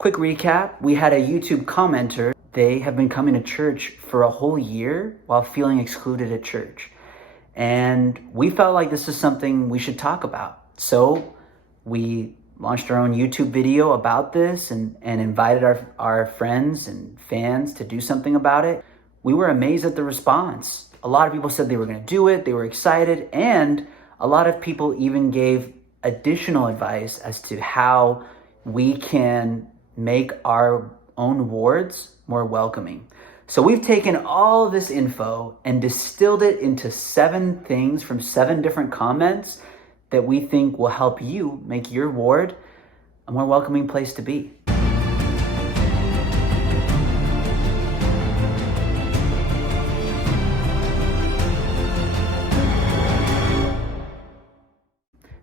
Quick recap, we had a YouTube commenter. They have been coming to church for a whole year while feeling excluded at church. And we felt like this is something we should talk about. So we launched our own YouTube video about this and invited our friends and fans to do something about it. We were amazed at the response. A lot of people said they were going to do it, they were excited, and a lot of people even gave additional advice as to how we can make our own wards more welcoming. So we've taken all of this info and distilled it into 7 things from 7 different comments that we think will help you make your ward a more welcoming place to be.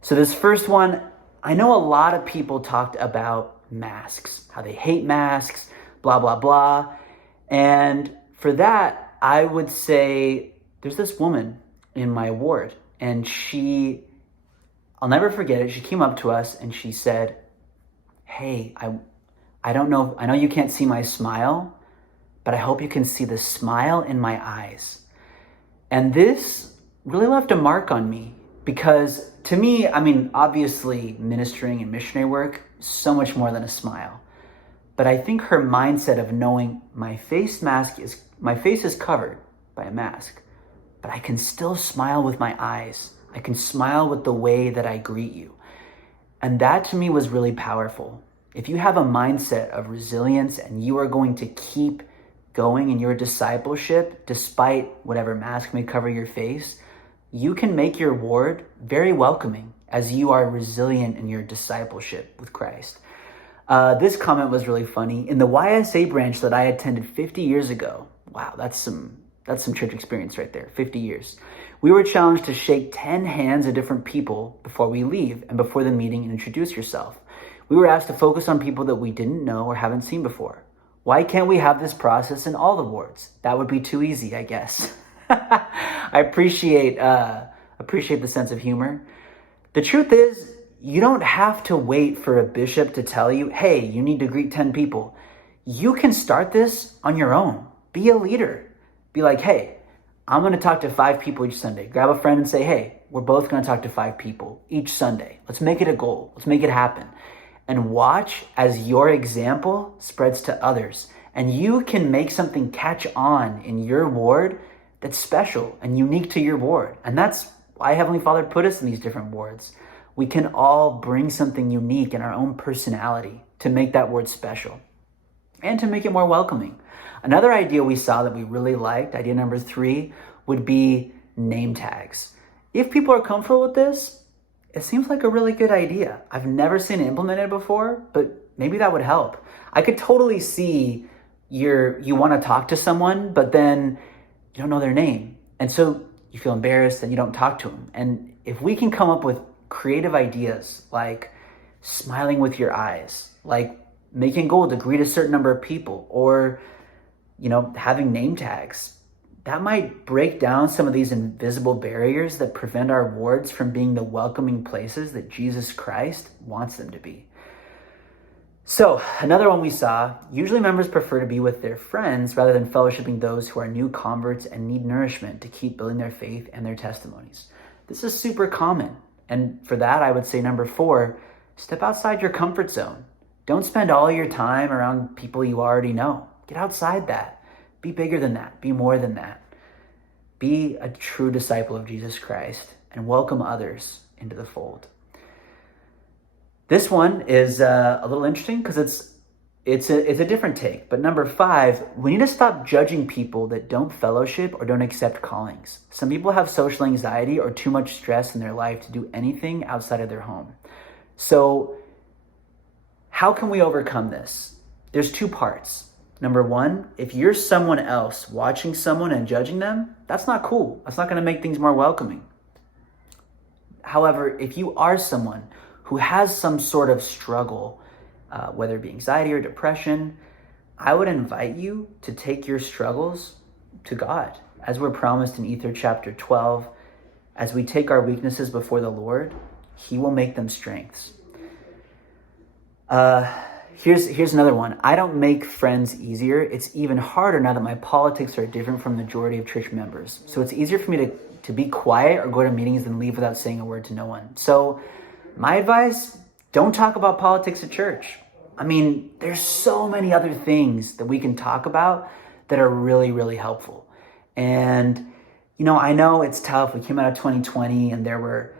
So this first one, I know a lot of people talked about masks, how they hate masks, blah, blah, blah. And for that, I would say there's this woman in my ward, and I'll never forget it. She came up to us and she said, "Hey, I don't know, I know you can't see my smile, but I hope you can see the smile in my eyes." And this really left a mark on me because to me, I mean, obviously ministering and missionary work, so much more than a smile. But I think her mindset of knowing my face is covered by a mask, but I can still smile with my eyes. I can smile with the way that I greet you. And that to me was really powerful. If you have a mindset of resilience and you are going to keep going in your discipleship, despite whatever mask may cover your face, you can make your ward very welcoming as you are resilient in your discipleship with Christ. This comment was really funny. In the YSA branch that I attended 50 years ago, wow, that's some church experience right there, 50 years. We were challenged to shake 10 hands of different people before we leave and before the meeting and introduce yourself. We were asked to focus on people that we didn't know or haven't seen before. Why can't we have this process in all the wards? That would be too easy, I guess. I appreciate the sense of humor. The truth is, you don't have to wait for a bishop to tell you, hey, you need to greet 10 people. You can start this on your own. Be a leader. Be like, hey, I'm going to talk to 5 people each Sunday. Grab a friend and say, hey, we're both going to talk to 5 people each Sunday. Let's make it a goal. Let's make it happen. And watch as your example spreads to others. And you can make something catch on in your ward that's special and unique to your ward. And that's why Heavenly Father put us in these different wards. We can all bring something unique in our own personality to make that ward special and to make it more welcoming. Another idea we saw that we really liked, idea number 3, would be name tags. If people are comfortable with this, it seems like a really good idea. I've never seen it implemented before, but maybe that would help. I could totally see you want to talk to someone, but then you don't know their name. And so you feel embarrassed and you don't talk to them. And if we can come up with creative ideas like smiling with your eyes, like making goal to greet a certain number of people, or having name tags, that might break down some of these invisible barriers that prevent our wards from being the welcoming places that Jesus Christ wants them to be. So another one we saw, usually members prefer to be with their friends rather than fellowshipping those who are new converts and need nourishment to keep building their faith and their testimonies. This is super common. And for that, I would say number 4, step outside your comfort zone. Don't spend all your time around people you already know. Get outside that. Be bigger than that. Be more than that. Be a true disciple of Jesus Christ and welcome others into the fold. This one is a little interesting because it's a different take. But number 5, we need to stop judging people that don't fellowship or don't accept callings. Some people have social anxiety or too much stress in their life to do anything outside of their home. So how can we overcome this? There's 2 parts. Number 1, if you're someone else watching someone and judging them, that's not cool. That's not going to make things more welcoming. However, if you are someone who has some sort of struggle, whether it be anxiety or depression, I would invite you to take your struggles to God. As we're promised in Ether chapter 12, as we take our weaknesses before the Lord, He will make them strengths. Here's another one. I don't make friends easier. It's even harder now that my politics are different from the majority of church members. So it's easier for me to be quiet or go to meetings than leave without saying a word to no one. So my advice, don't talk about politics at church. I mean, there's so many other things that we can talk about that are really, really helpful. And, I know it's tough. We came out of 2020 and there were,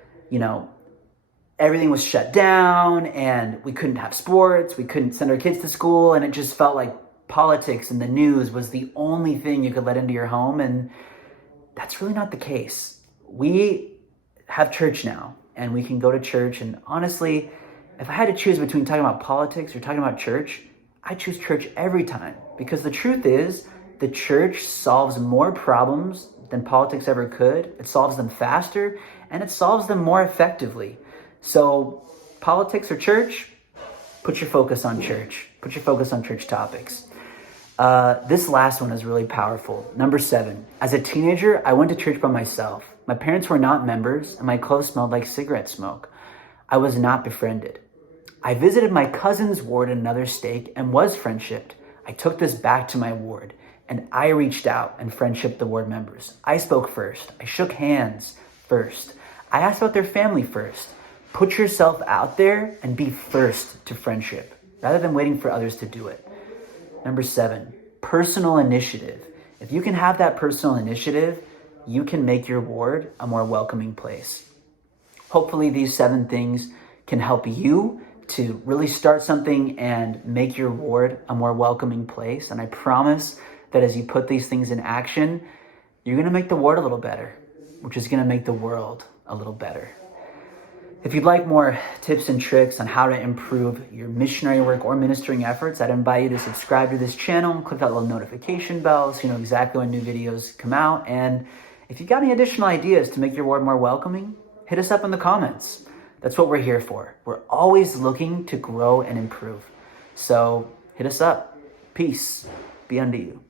everything was shut down and we couldn't have sports. We couldn't send our kids to school. And it just felt like politics and the news was the only thing you could let into your home. And that's really not the case. We have church now and we can go to church. And honestly, if I had to choose between talking about politics or talking about church, I choose church every time. Because the truth is, the church solves more problems than politics ever could. It solves them faster and it solves them more effectively. So politics or church, put your focus on church. Put your focus on church topics. This last one is really powerful. Number 7, as a teenager, I went to church by myself. My parents were not members and my clothes smelled like cigarette smoke. I was not befriended. I visited my cousin's ward in another state and was friendshipped. I took this back to my ward and I reached out and friendshipped the ward members. I spoke first. I shook hands first. I asked about their family first. Put yourself out there and be first to friendship rather than waiting for others to do it. Number 7, personal initiative. If you can have that personal initiative, you can make your ward a more welcoming place. Hopefully these 7 things can help you to really start something and make your ward a more welcoming place. And I promise that as you put these things in action, you're going to make the ward a little better, which is going to make the world a little better. If you'd like more tips and tricks on how to improve your missionary work or ministering efforts, I'd invite you to subscribe to this channel and click that little notification bell so you know exactly when new videos come out. And if you've got any additional ideas to make your ward more welcoming, hit us up in the comments. That's what we're here for. We're always looking to grow and improve. So hit us up. Peace be unto you.